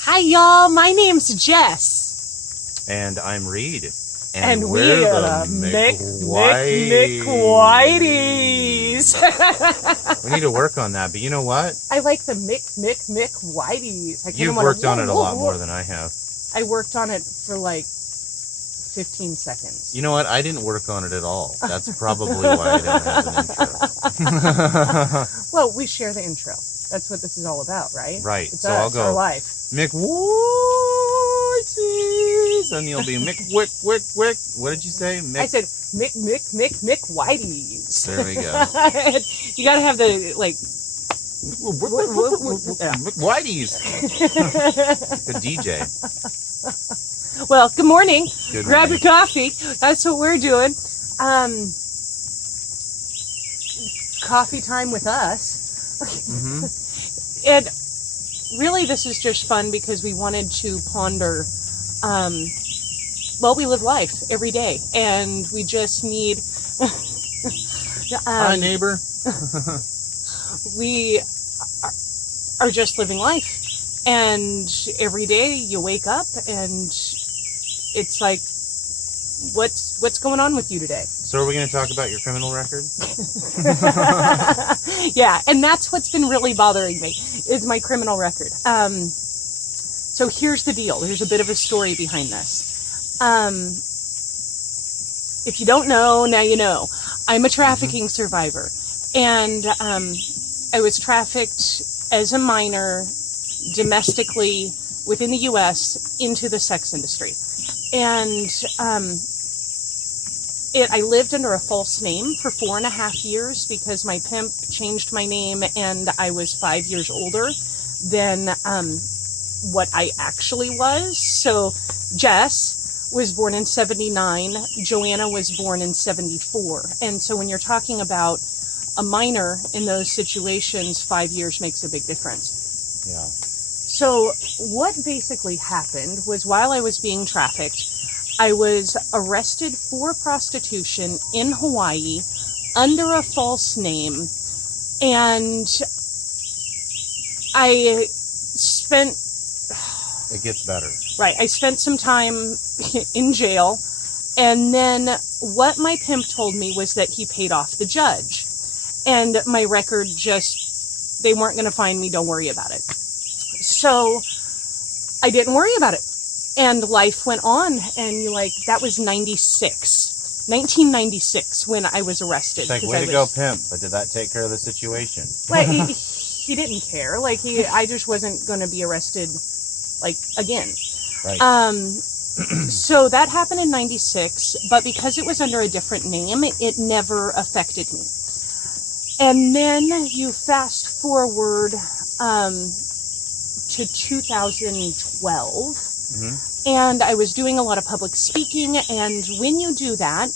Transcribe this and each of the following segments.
Hi, y'all. My name's Jess. And I'm Reed. And we're we the are McWhiteys. We need to work on that, but you know what? I like the McWhiteys. You've worked on it a lot more than I have. I worked on it for like 15 seconds. You know what? I didn't work on it at all. That's probably why I don't have an intro. Well, we share the intro. That's what this is all about, right? Right. It's So us, I'll go our life. McWhiteys, and you'll be Wick. What did you say? I said McWhiteys. There we go. You gotta have the, like... McWhiteys. Good DJ. Well, good morning. Good Grab morning. your coffee. That's what we're doing. Coffee time with us. Mm-hmm. And really, this is just fun because we wanted to ponder, we live life every day, and we just need... Hi, neighbor. We are just living life. And every day you wake up and it's like, what's going on with you today? So are we going to talk about your criminal record? Yeah, and that's what's been really bothering me, is my criminal record. So here's the deal. There's a bit of a story behind this. If you don't know, now you know. I'm a trafficking survivor. And I was trafficked as a minor domestically within the U.S. into the sex industry. And I lived under a false name for 4.5 years because my pimp changed my name and I was 5 years older than what I actually was. So Jess was born in 79, Joanna was born in 74. And so when you're talking about a minor in those situations, 5 years makes a big difference. Yeah. So what basically happened was while I was being trafficked, I was arrested for prostitution in Hawaii under a false name, and I spent... It gets better. Right, I spent some time in jail, and then what my pimp told me was that he paid off the judge, and my record just, they weren't going to find me, don't worry about it. So I didn't worry about it. And life went on, and that was 1996, when I was arrested. It's like, way to go, pimp, but did that take care of the situation? Well, he didn't care. I just wasn't going to be arrested, again. Right. So that happened in 96, but because it was under a different name, it never affected me. And then you fast forward to 2012, Mm-hmm. and I was doing a lot of public speaking, and when you do that,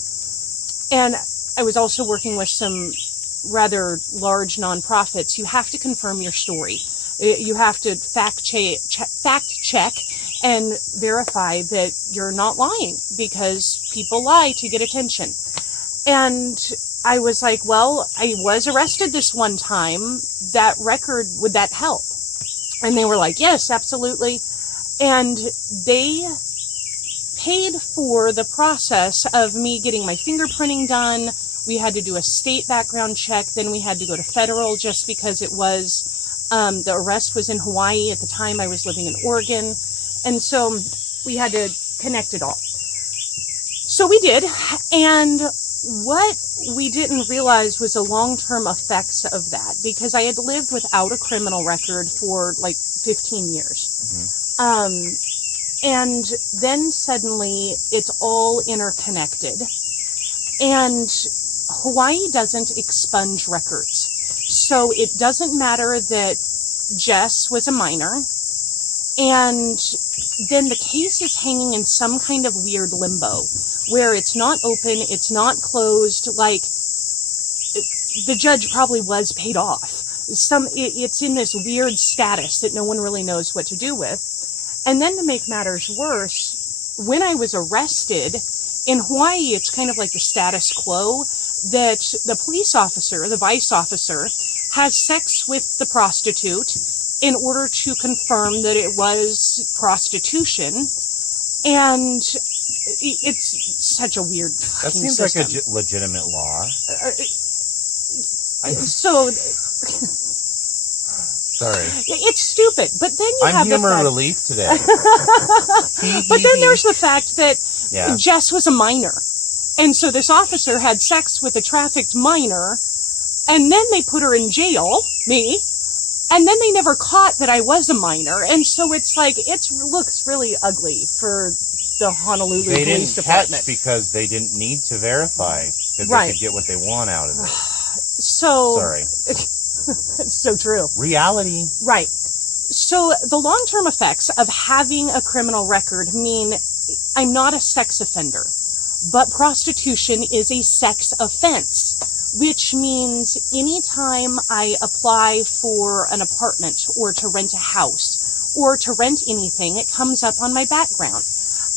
and I was also working with some rather large nonprofits, you have to confirm your story. You have to fact check and verify that you're not lying, because people lie to get attention. And I was like, well, I was arrested this one time. That record, would that help? And they were like, yes, absolutely. And they paid for the process of me getting my fingerprinting done. We had to do a state background check. Then we had to go to federal, just because it was, the arrest was in Hawaii. At the time I was living in Oregon. And so we had to connect it all. So we did. And what we didn't realize was the long-term effects of that, because I had lived without a criminal record for 15 years. Mm-hmm. And then suddenly it's all interconnected. And Hawaii doesn't expunge records. So it doesn't matter that Jess was a minor, and then the case is hanging in some kind of weird limbo where it's not open, it's not closed, the judge probably was paid off. It's in this weird status that no one really knows what to do with. And then to make matters worse, when I was arrested, in Hawaii, it's kind of like the status quo, that the police officer, the vice officer, has sex with the prostitute in order to confirm that it was prostitution. And it's such a weird That fucking seems system. like a legitimate law. So Sorry. it's stupid. But then you I'm have humor the fact, relief today. but then there's the fact that Yeah. Jess was a minor. And so this officer had sex with a trafficked minor, and then they put her in jail, me, and then they never caught that I was a minor. And so it's like, it looks really ugly for the Honolulu They Police didn't Department. catch because they didn't need to verify, because Right. they could get what they want out of it. So, Sorry. it's so true. Reality. Right. So the long-term effects of having a criminal record mean I'm not a sex offender, but prostitution is a sex offense, which means anytime I apply for an apartment or to rent a house or to rent anything, it comes up on my background.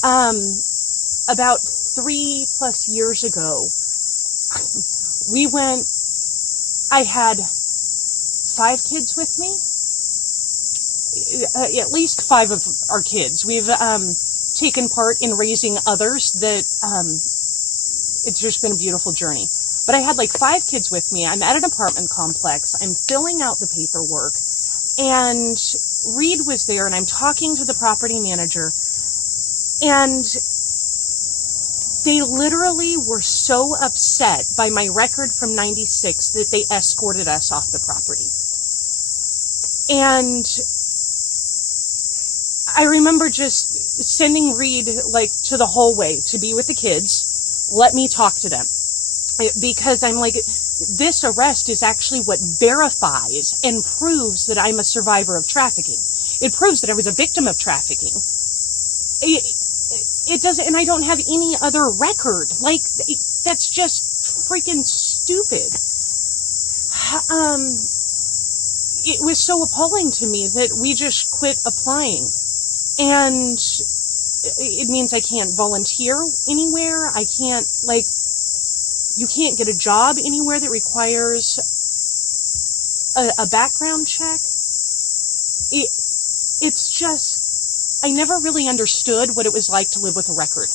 About 3+ years ago, I had 5 kids with me. At least 5 of our kids. We've taken part in raising others that it's just been a beautiful journey. But I had like 5 kids with me. I'm at an apartment complex. I'm filling out the paperwork. And Reed was there, and I'm talking to the property manager. And they literally were so upset by my record from '96 that they escorted us off the property. And I remember just sending Reed like to the hallway to be with the kids. Let me talk to them. Because I'm like, this arrest is actually what verifies and proves that I'm a survivor of trafficking. It proves that I was a victim of trafficking. It doesn't, and I don't have any other record. Like, that's just freaking stupid. It was so appalling to me that we just quit applying. And it means I can't volunteer anywhere. I can't, like, you can't get a job anywhere that requires a background check. It's just, I never really understood what it was like to live with a record.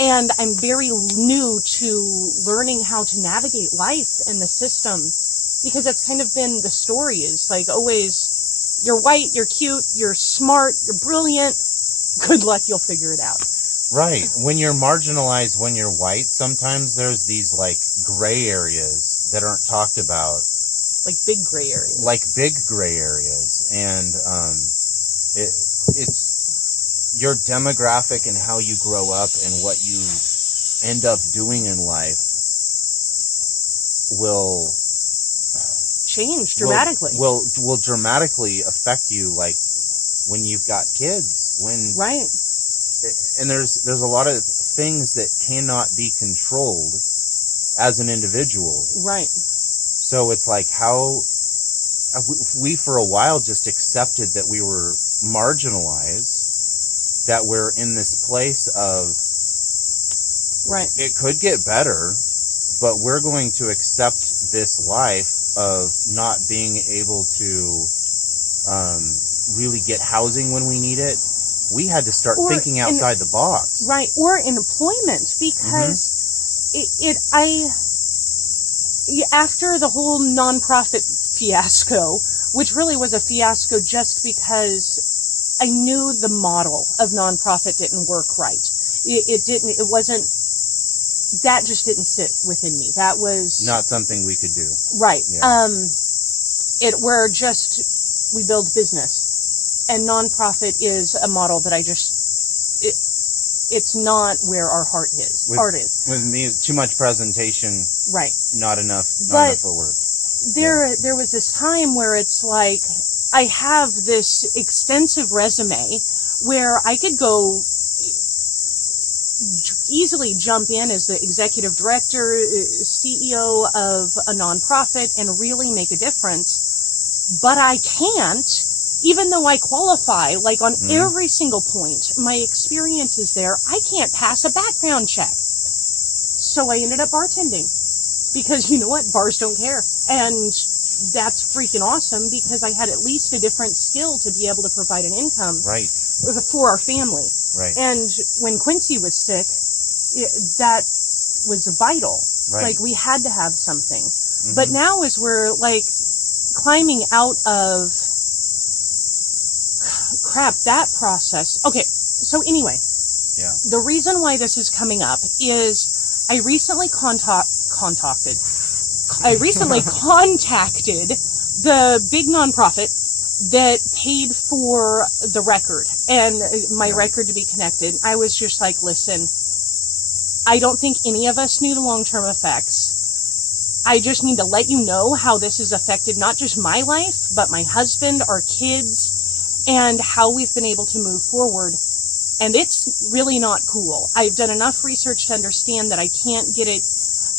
And I'm very new to learning how to navigate life and the system, because that's kind of been the story, is like always, you're white, you're cute, you're smart, you're brilliant, good luck, you'll figure it out. Right. When you're marginalized, when you're white, sometimes there's these like gray areas that aren't talked about. Like big gray areas. Like big gray areas. And it's your demographic and how you grow up and what you end up doing in life will change dramatically. Will dramatically affect you, like when you've got kids. Right. And there's a lot of things that cannot be controlled as an individual. Right. So it's like, how we for a while just accepted that we were marginalized, that we're in this place of, right, it could get better, but we're going to accept this life of not being able to really get housing when we need it. We had to start thinking outside the box. Right, or in employment, because after the whole nonprofit fiasco, which really was a fiasco just because I knew the model of nonprofit didn't work right. It just didn't sit within me. That was not something we could do. Right. Yeah. We build business. And nonprofit is a model that it's not where our heart is. With me, it's too much presentation. Right. Not enough work. There was this time where it's like, I have this extensive resume where I could go easily jump in as the executive director, CEO of a nonprofit and really make a difference. But I can't. Even though I qualify, like on every single point, my experience is there, I can't pass a background check. So I ended up bartending. Because you know what? Bars don't care. And that's freaking awesome because I had at least a different skill to be able to provide an income Right. for our family. Right. And when Quincy was sick, that was vital. Right. Like, we had to have something. Mhm. But now as we're, like, climbing out of, that process. Okay, so anyway. Yeah. The reason why this is coming up is I recently contacted the big nonprofit that paid for the record and my record to be connected. I was just like, listen, I don't think any of us knew the long-term effects. I just need to let you know how this has affected not just my life, but my husband, our kids, and how we've been able to move forward. And it's really not cool. I've done enough research to understand that I can't get it,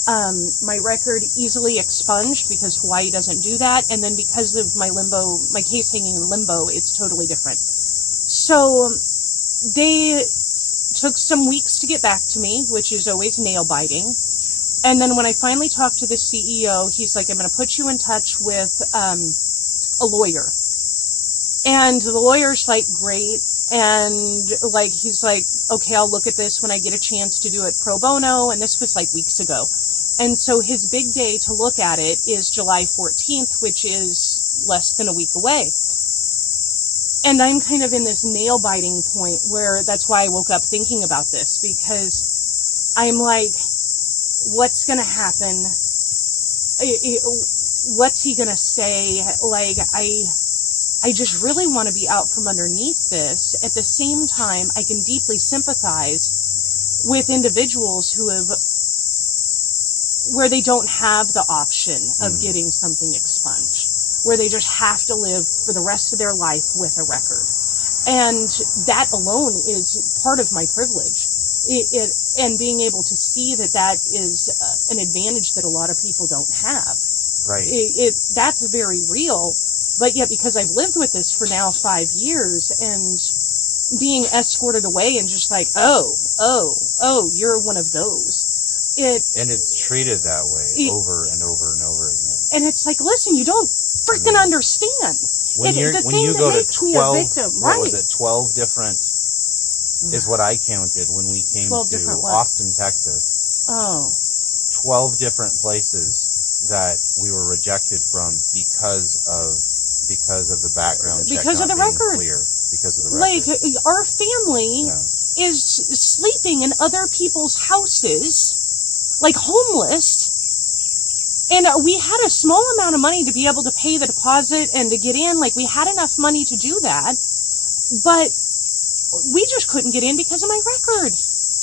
my record easily expunged because Hawaii doesn't do that. And then because of my case hanging in limbo, it's totally different. So they took some weeks to get back to me, which is always nail biting. And then when I finally talked to the CEO, he's like, I'm going to put you in touch with a lawyer. And the lawyer's like, great. And like, he's like, okay, I'll look at this when I get a chance to do it pro bono. And this was like weeks ago. And so his big day to look at it is July 14th, which is less than a week away. And I'm kind of in this nail biting point where that's why I woke up thinking about this, because I'm like, what's going to happen? What's he going to say? Like, I just really want to be out from underneath this. At the same time, I can deeply sympathize with individuals where they don't have the option of getting something expunged, where they just have to live for the rest of their life with a record. And that alone is part of my privilege. And being able to see that is an advantage that a lot of people don't have. Right. That's very real. But yet, because I've lived with this for now 5 years and being escorted away and just like, oh, you're one of those. And it's treated that way over and over and over again. And it's like, listen, you don't freaking understand. When you go to 12 different, is what I counted when we came to Austin, Texas. Oh. 12 different places that we were rejected from because of the background check because of the record. Clear, because of the record. Like, our family is sleeping in other people's houses, like homeless, and we had a small amount of money to be able to pay the deposit and to get in. Like, we had enough money to do that, but we just couldn't get in because of my record.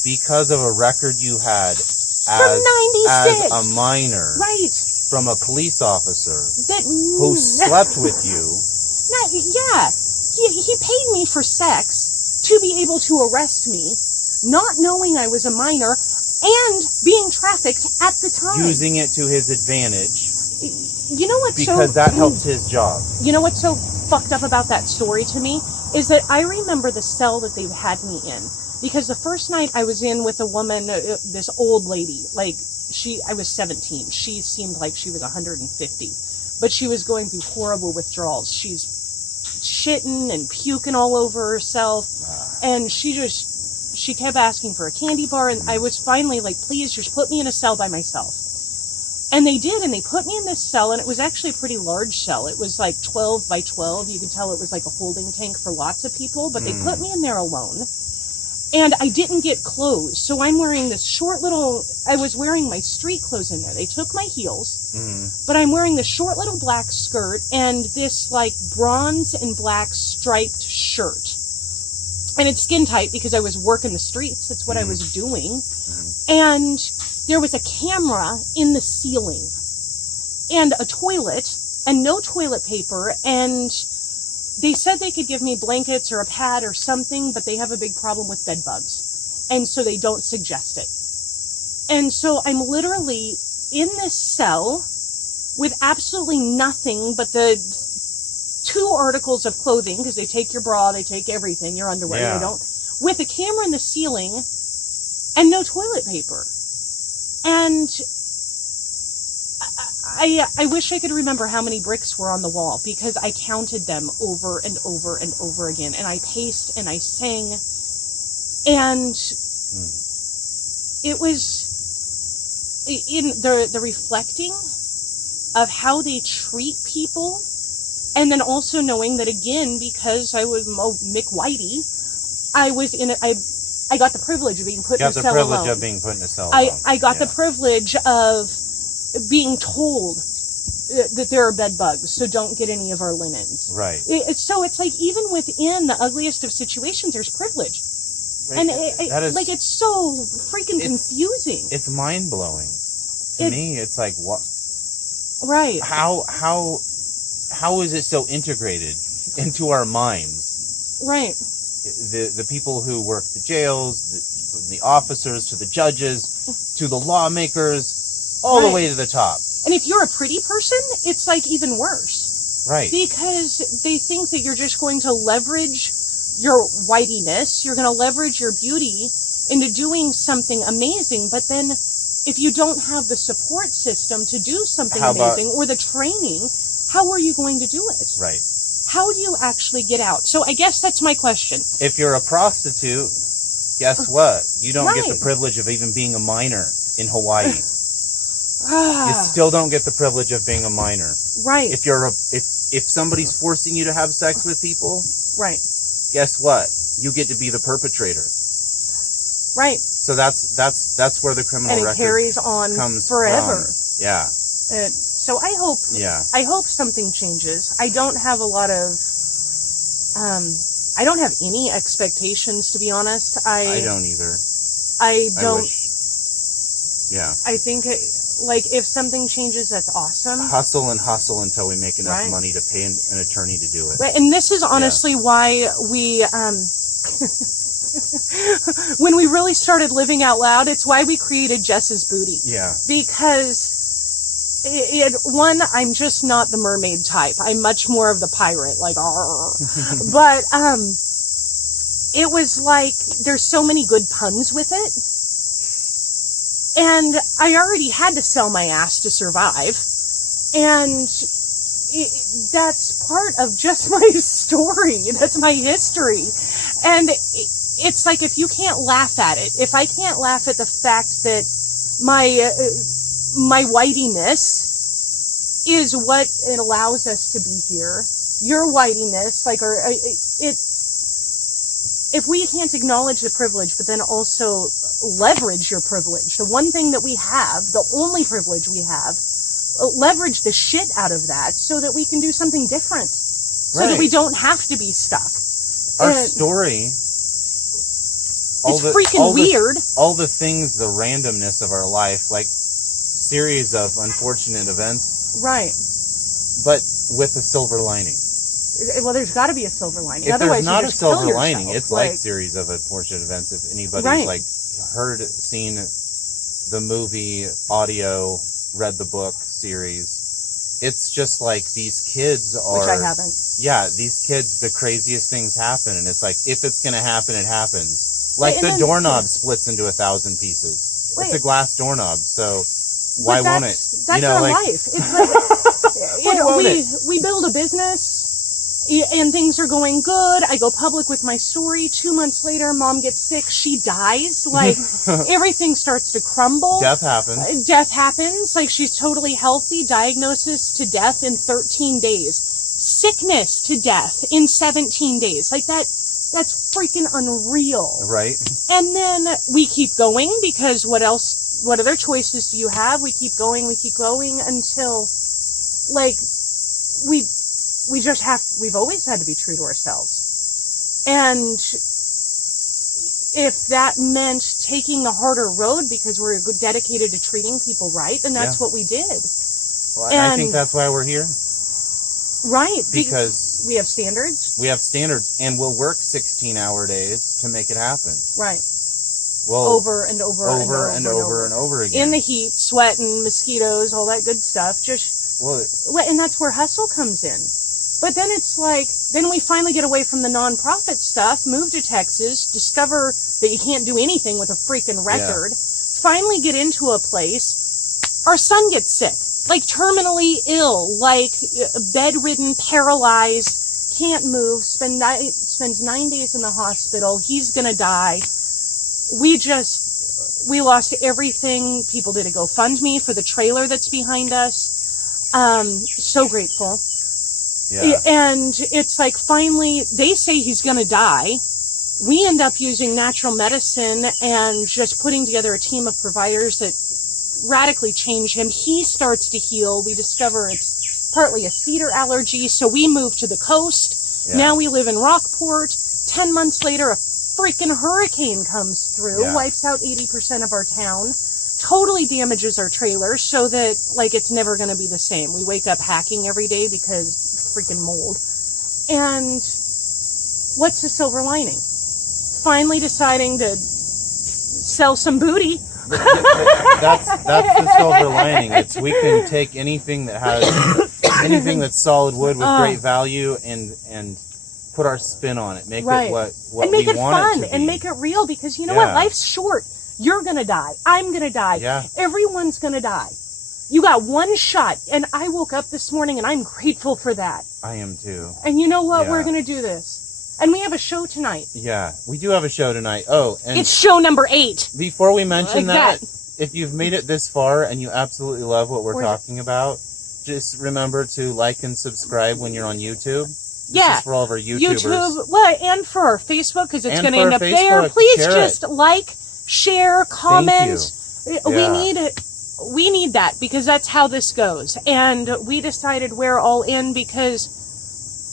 Because of a record you had from 96 as a minor, right? From a police officer who slept with you. He paid me for sex to be able to arrest me, not knowing I was a minor and being trafficked at the time. Using it to his advantage. You know what? Because that helped his job. You know what's so fucked up about that story to me? Is that I remember the cell that they had me in. Because the first night I was in with a woman, this old lady, like, I was 17. She seemed like she was 150. But she was going through horrible withdrawals. She's shitting and puking all over herself. And she kept asking for a candy bar. And I was finally like, please just put me in a cell by myself. And they did. And they put me in this cell. And it was actually a pretty large cell. It was like 12 by 12. You could tell it was like a holding tank for lots of people. But they put me in there alone. And I didn't get clothes, so I'm wearing this short I was wearing my street clothes in there. They took my heels, but I'm wearing this short little black skirt and this like bronze and black striped shirt. And it's skin tight because I was working the streets. That's what I was doing. And there was a camera in the ceiling and a toilet and no toilet paper, and they said they could give me blankets or a pad or something, but they have a big problem with bed bugs. And so they don't suggest it. And so I'm literally in this cell with absolutely nothing but the 2 articles of clothing, because they take your bra, they take everything, your underwear, they don't, with a camera in the ceiling and no toilet paper. And I wish I could remember how many bricks were on the wall, because I counted them over and over and over again, and I paced and I sang, and it was in the reflecting of how they treat people, and then also knowing that, again, because I was Mick Whitey, I was I got the privilege of being put in a cell alone. You got the privilege of being put in a cell alone. I got the privilege of being told that there are bed bugs, so don't get any of our linens. Right. So it's like, even within the ugliest of situations, there's privilege. Right. And it's so freaking confusing. It's mind-blowing. To me, it's like, what? Right. How is it so integrated into our minds? Right. The people who work the jails, from the officers to the judges to the lawmakers, all the way to the top. And if you're a pretty person, it's like even worse. Right. Because they think that you're just going to leverage your whitiness, you're going to leverage your beauty into doing something amazing, but then if you don't have the support system to do something amazing or the training, how are you going to do it? Right. How do you actually get out? So I guess that's my question. If you're a prostitute, guess what? You don't get the privilege of even being a minor in Hawaii. You still don't get the privilege of being a minor. Right. If somebody's forcing you to have sex with people, right, guess what? You get to be the perpetrator. Right. So that's where the criminal record carries on comes forever. From. Yeah. So I hope something changes. I don't have a lot of I don't have any expectations, to be honest. I don't either. I don't. Wish. Yeah. I think if something changes, that's awesome. Hustle until we make enough money to pay an attorney to do it. Right. And this is honestly why we when we really started living out loud, it's why we created Jess's Booty. Yeah. Because I'm just not the mermaid type. I'm much more of the pirate, like, but, it was like, there's so many good puns with it. And I already had to sell my ass to survive. And that's part of just my story. That's my history. And it's like, if you can't laugh at it, if I can't laugh at the fact that my whitiness is what it allows us to be here. Your whitiness, if we can't acknowledge the privilege, but then also leverage your privilege, the one thing that we have, the only privilege we have, leverage the shit out of that so that we can do something different, so that we don't have to be stuck. Our story. It's freaking weird. All the things, the randomness of our life, like series of unfortunate events. Right. But with a silver lining. Well, there's got to be a silver lining. If Otherwise, there's not you a just kill silver yourself. lining, it's like series of unfortunate events. If anybody's seen the movie, audio, read the book series, it's just like these kids are... Which I haven't. Yeah, these kids, the craziest things happen, and it's like, if it's going to happen, it happens. Like the doorknob splits into 1,000 pieces. It's a glass doorknob, so why won't it? That's our life. It's like we build a business, and things are going good. I go public with my story. 2 months later, Mom gets sick. She dies. Like, everything starts to crumble. Death happens. Death happens. Like, she's totally healthy. Diagnosis to death in 13 days. Sickness to death in 17 days. Like, that's freaking unreal. Right. And then we keep going, because what other choices do you have? We keep going until, like, we've always had to be true to ourselves. And if that meant taking the harder road because we're dedicated to treating people right, then that's what we did. Well, I think that's why we're here. Right. Because we have standards. We have standards, and we'll work 16-hour days to make it happen. Right. Well, over and over again. In the heat, sweating, mosquitoes, all that good stuff. And that's where hustle comes in. But then it's like, then we finally get away from the nonprofit stuff, move to Texas, discover that you can't do anything with a freaking record, finally get into a place, our son gets sick. like terminally ill, like bedridden, paralyzed, can't move, spends 9 days in the hospital. He's gonna die. We lost everything. People did a GoFundMe for the trailer that's behind us. So grateful. Yeah. And it's like, finally, they say he's gonna die. We end up using natural medicine and just putting together a team of providers that radically change him. He starts to heal. We discover it's partly a cedar allergy, so we move to the coast. Yeah. Now we live in Rockport. 10 months later, a freaking hurricane comes through, Yeah. wipes out 80% of our town, totally damages our trailer so that, like, it's never going to be the same. We wake up hacking every day because freaking mold. And what's the silver lining? Finally deciding to sell some booty. That's the silver lining. It's we can take anything that has anything that's solid wood with great value and put our spin on it. Make Right. it what and make we it want fun it to be. and make it real, because you know what? Yeah. Life's short. You're gonna die. I'm gonna die. Yeah. Everyone's gonna die. You got one shot, and I woke up this morning and I'm grateful for that. I am too. And you know what? Yeah. We're gonna do this. And we have a show tonight. Yeah, we do have a show tonight. Oh, and It's show number 8. before we mention Like that. if you've made it this far and you absolutely love what we're talking about, just remember to like and subscribe when you're on YouTube. This Yeah. is for all of our YouTubers. YouTube, well, and for our Facebook, because it's And going to for end our up there. Facebook. Please Share just like, share, comment. Yeah. We need that, because that's how this goes. And we decided we're all in because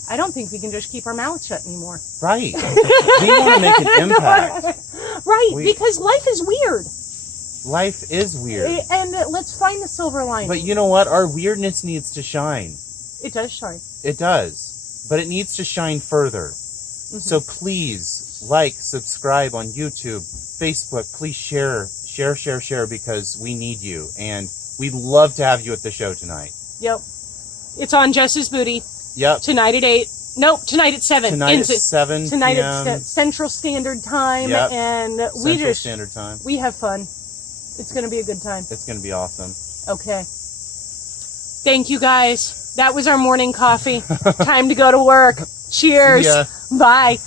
I don't think we can just keep our mouths shut anymore. Right. We want to make an impact. Right, We- because life is weird. Life is weird. And let's find the silver lining. But you know what? Our weirdness needs to shine. It does shine. It does. But it needs to shine further. Mm-hmm. So please like, subscribe on YouTube, Facebook. Please share, because we need you. And we'd love to have you at the show tonight. Yep. It's on Jess's Booty. Yep. Tonight at 8. Nope, tonight at 7. Tonight at 7 Tonight p.m. at Central Standard Time. Yep. And Central Standard Time. we have fun. It's going to be a good time. It's going to be awesome. Okay. Thank you, guys. That was our morning coffee. Time to go to work. Cheers. See ya. Bye.